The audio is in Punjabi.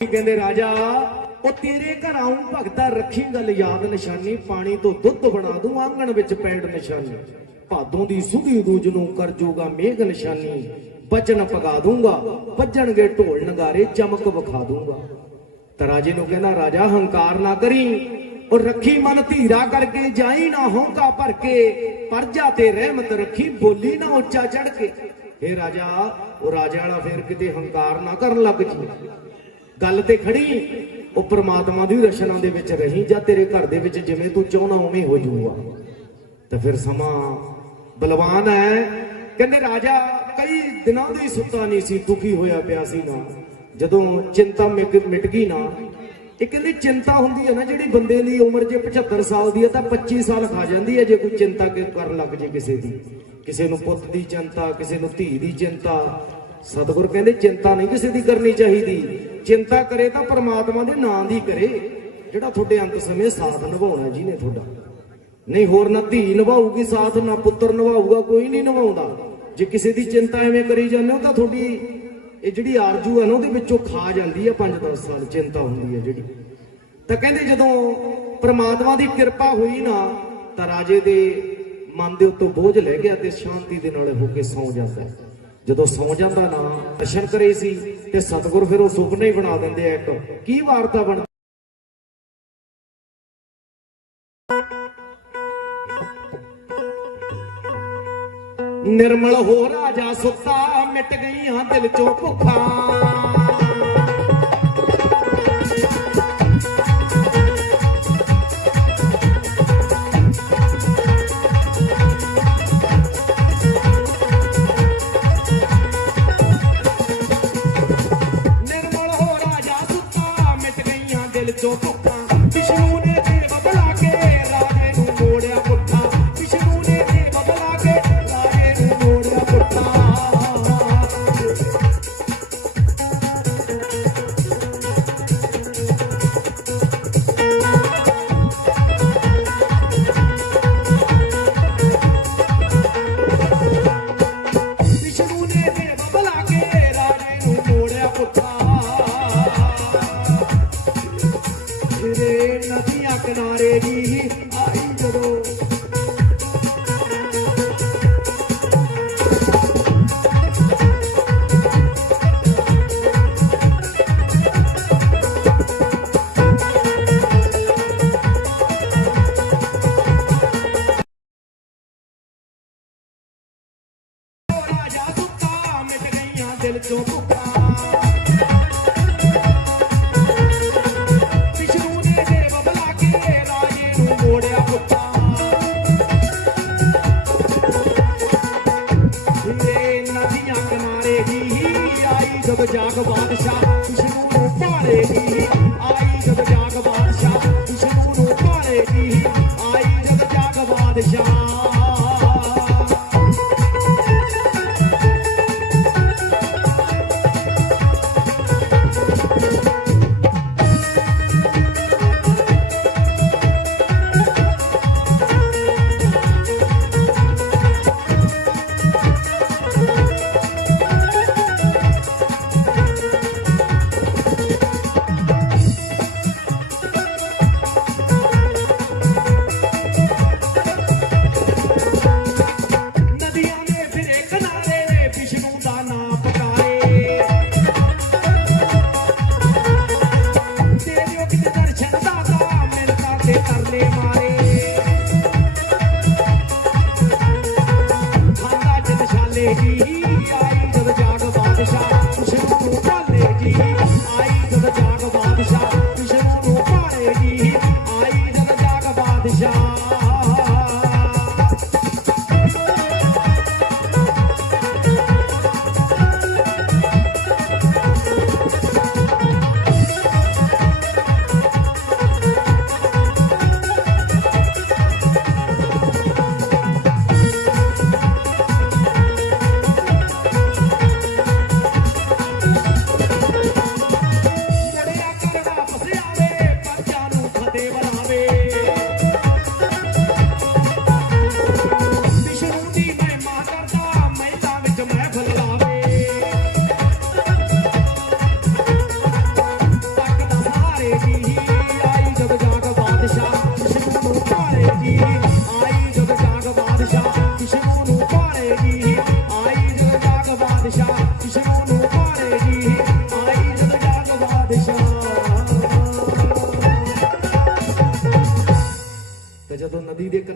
ਕਹਿੰਦੇ, ਰਾਜਾ, ਉਹ ਤੇਰੇ ਘਰ ਆਉਂ ਭਗਤਾ ਰੱਖੀ ਗੱਲ ਯਾਦ ਨਿਸ਼ਾਨੀ, ਪਾਣੀ ਤੋਂ ਦੁੱਧ ਬਣਾ ਦੂੰ, ਆਂਗਣ ਵਿੱਚ ਪੈੜ ਨਿਸ਼ਾਨੀ। ਭਾਦੋਂ ਦੀ ਸੁਧੀ ਦੂਜ ਨੂੰ ਕਰ ਜੂਗਾ ਮੇਘ ਨਿਸ਼ਾਨੀ। ਬਚਨ ਪਗਾ ਦੂੰਗਾ, ਵੱਜਣਗੇ ਢੋਲ ਨਗਾਰੇ, ਚਮਕ ਵਿਖਾ ਦੂੰਗਾ। ਤਾਂ ਰਾਜੇ ਨੂੰ ਕਹਿੰਦਾ, ਰਾਜਾ, ਹੰਕਾਰ ਨਾ ਕਰੀ, ਉਹ ਰੱਖੀ ਮਨ ਧੀਰਾ ਕਰਕੇ, ਜਾਈ ਨਾ ਹੌਂਕਾ ਭਰ ਕੇ, ਪਰਜਾ ਤੇ ਰਹਿਮਤ ਰੱਖੀ, ਬੋਲੀ ਨਾ ਉੱਚਾ ਚੜ ਕੇ। ਇਹ ਰਾਜਾ, ਉਹ ਰਾਜਾ ਵਾਲਾ ਫੇਰ ਕਿਤੇ ਹੰਕਾਰ ਨਾ ਕਰਨ ਲੱਗ ਜੀ। ਗੱਲ ਤੇ ਖੜੀ। ਉਹ ਪ੍ਰਮਾਤਮਾ ਦੀ ਰਚਨਾ ਦੇ ਵਿੱਚ ਰਹੀ, ਜਾਂ ਤੇਰੇ ਘਰ ਦੇ ਵਿੱਚ ਜਿਵੇਂ ਤੂੰ ਚਾਹਣਾ ਉਵੇਂ ਹੋ ਜਾਊਗਾ। ਤਾਂ ਫਿਰ ਸਮਾਂ ਬਲਵਾਨ ਹੈ। ਕਹਿੰਦੇ, ਰਾਜਾ, ਕਈ ਦਿਨਾਂ ਦੀ ਸੁੱਤਾ ਨਹੀਂ ਸੀ, ਦੁਖੀ ਹੋਇਆ ਪਿਆ ਸੀ ਨਾ। ਜਦੋਂ ਚਿੰਤਾ ਮਿਟ ਗਈ ਨਾ, ਇਹ ਕਹਿੰਦੇ ਚਿੰਤਾ ਹੁੰਦੀ ਹੈ ਨਾ, ਜਿਹੜੀ ਬੰਦੇ ਦੀ ਉਮਰ ਜੇ 75 ਸਾਲ ਦੀ ਹੈ, ਤਾਂ 25 ਸਾਲ ਖਾ ਜਾਂਦੀ ਹੈ, ਜੇ ਕੋਈ ਚਿੰਤਾ ਕਰਨ ਲੱਗ ਜੇ ਕਿਸੇ ਦੀ। ਕਿਸੇ ਨੂੰ ਪੁੱਤ ਦੀ ਚਿੰਤਾ, ਕਿਸੇ ਨੂੰ ਧੀ ਦੀ ਚਿੰਤਾ। ਸਤਿਗੁਰ ਕਹਿੰਦੇ, ਚਿੰਤਾ ਨਹੀਂ ਕਿਸੇ ਦੀ ਕਰਨੀ ਚਾਹੀਦੀ। ਚਿੰਤਾ ਕਰੇ ਤਾਂ ਪਰਮਾਤਮਾ ਦੇ ਨਾਂ ਦੀ ਕਰੇ, ਜਿਹੜਾ ਤੁਹਾਡੇ ਅੰਤ ਸਮੇਂ ਸਾਥ ਨਿਭਾਉਣਾ ਜਿਹਨੇ ਤੁਹਾਡਾ। ਨਹੀਂ ਹੋਰ ਨਾ ਧੀ ਨਿਭਾਊਗੀ ਸਾਥ, ਨਾ ਪੁੱਤਰ ਨਿਭਾਊਗਾ, ਕੋਈ ਨਹੀਂ ਨਿਭਾਉਂਦਾ। ਜੇ ਕਿਸੇ ਦੀ ਚਿੰਤਾ ਐਵੇਂ ਕਰੀ ਜਾਂਦੇ ਹੋ ਤਾਂ ਤੁਹਾਡੀ ਇਹ ਜਿਹੜੀ ਆਰਜੂ ਹੈ ਨਾ, ਉਹਦੇ ਵਿੱਚੋਂ ਖਾ ਜਾਂਦੀ ਹੈ 5-10 ਸਾਲ ਚਿੰਤਾ ਹੁੰਦੀ ਹੈ ਜਿਹੜੀ। ਤਾਂ ਕਹਿੰਦੇ ਜਦੋਂ ਪ੍ਰਮਾਤਮਾ ਦੀ ਕਿਰਪਾ ਹੋਈ ਨਾ, ਤਾਂ ਰਾਜੇ ਦੇ ਮਨ ਦੇ ਉੱਤੋਂ ਬੋਝ ਲੈ ਗਿਆ ਤੇ ਸ਼ਾਂਤੀ ਦੇ ਨਾਲ ਹੋ ਕੇ ਸੌਂ ਜਾਂਦਾ ਹੈ। ਜਦੋਂ ਸੌਂ ਜਾਂਦਾ ਨਾ, ਦਰਸ਼ਨ ਕਰੇ ਸੀ ਤੇ ਸਤਿਗੁਰ ਫਿਰ ਉਹ ਸੁਪਨਾ ਹੀ ਬਣਾ ਦਿੰਦੇ ਆ ਇੱਕ ਕੀ ਵਾਰਤਾ ਬਣ ਨਿਰਮਲ ਹੋ ਰਾਜਾ ਸੁੱਤਾ, ਮਿਟ ਗਈਆਂ ਦਿਲ ਚੋਂ ਭੁੱਖਾਂ। ਗਈਆਂ ਦਿਲ ਚੋਂ ਭੁੱਖਾਂ ਨਦੀਆਂ ਕਿਨਾਰੇ ਜੀ ਆਈ ਜਦੋਂ। ਦਿਲ ਚੋਂ ਭੁੱਖਾਂ। ਜਦ ਜਾਗ ਬਾਦਸ਼ਾਹ ਵਿਸ਼ਨੂੰ ਨੂੰ ਭਾਲੇਗੀ ਆਈ ਜਦ ਜਾਗ ਬਾਦਸ਼ਾਹ ਵਿਸ਼ਨੂੰ ਨੂੰ ਭਾਲੇਗੀ ਆਈ ਜਦ ਜਾਗ ਬਾਦਸ਼ਾਹ। त्याच्यातून नदी देखील